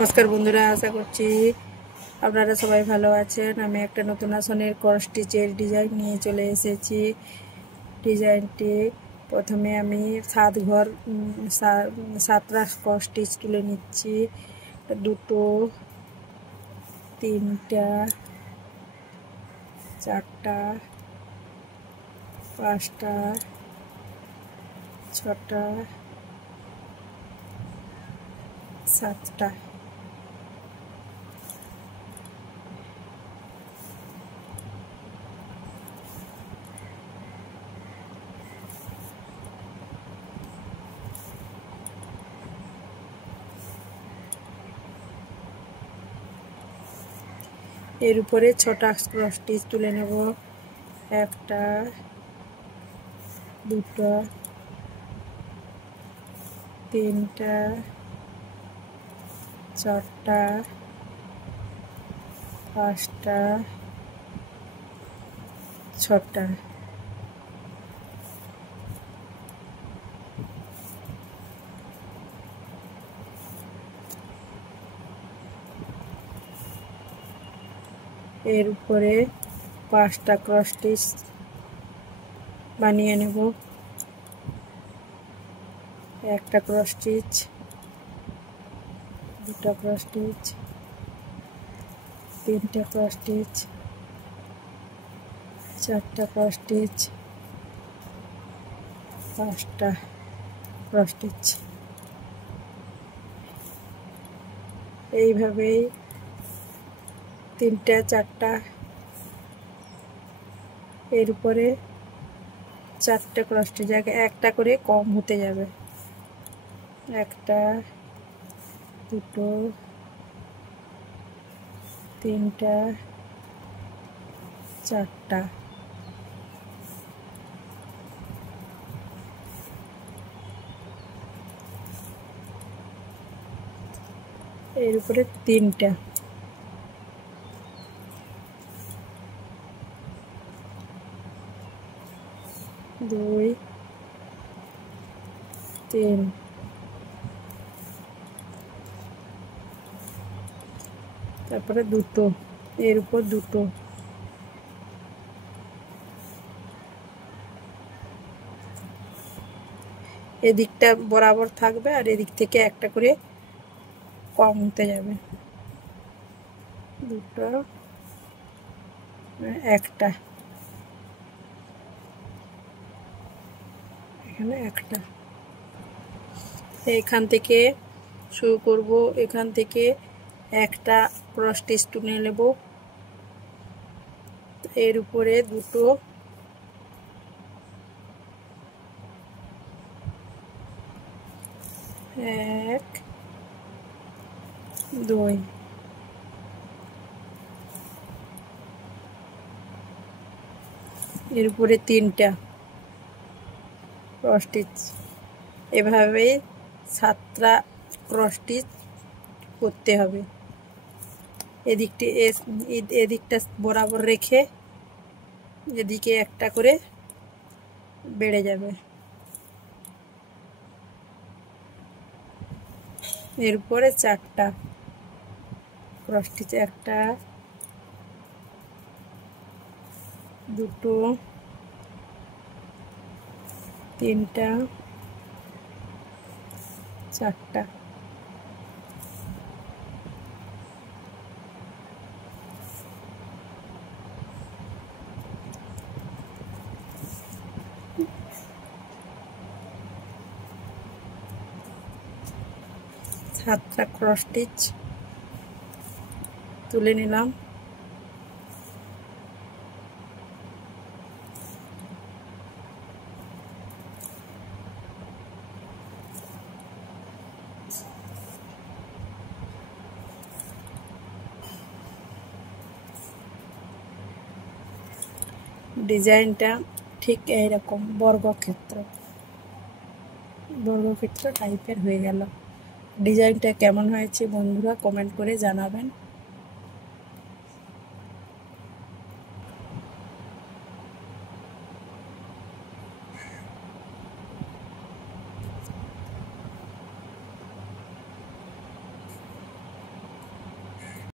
নমস্কার বন্ধুরা, আশা করছি আপনারা সবাই ভালো আছেন। আমি একটা নতুন আসনের ক্রস স্টিচের ডিজাইন নিয়ে চলে এসেছি। ডিজাইনটি প্রথমে আমি 7টা ক্রস স্টিচ তুলে নিচ্ছি। 2, 3, 4, 5, 6, 7টা। এর উপরে 6টা ক্রস স্টিচ তুলে নেব। 1, 2, 3, 4, 5, 6টা। এর উপরে 5টা ক্রস স্টিচ বানিয়ে নেব। 1টা ক্রস স্টিচ, 2টা ক্রস স্টিচ, 3টা ক্রস স্টিচ, 4টা ক্রস স্টিচ, 5টা ক্রস স্টিচ। এইভাবেই 3টা 4টা, এর উপরে 4টে ক্রস স্টিচ, একটা করে কম হতে যাবে। 1টা, 2টো, 3টা, 4টা। এর উপরে 3টা। 2, 3, তারপরে 2টো, এর উপর 2টো। এদিকটা বরাবর থাকবে আর এদিক থেকে একটা করে কম হতে যাবে। 2টো, 1টা, এখানে 1টা। এখান থেকে শুরু করব। এখান থেকে 1টা ক্রস স্টিচ তুলে নেব। এর উপরে 2টো, 1, 2, এর উপরে 3টা ক্রস স্টিচ। এভাবেই 7টা ক্রস স্টিচ করতে হবে। এদিকটা বরাবর রেখে এদিকে একটা করে বেড়ে যাবে। এর উপরে 4টা ক্রস স্টিচ, 1টা, 2টো, 3টা, 4টা। সাতটা ক্রস স্টিচ তুলে নিলাম। ডিজাইনটা ঠিক এইরকম বর্গক্ষেত্র টাইপের হয়ে গেল। ডিজাইনটা কেমন হয়েছে বন্ধুরা কমেন্ট করে জানাবেন।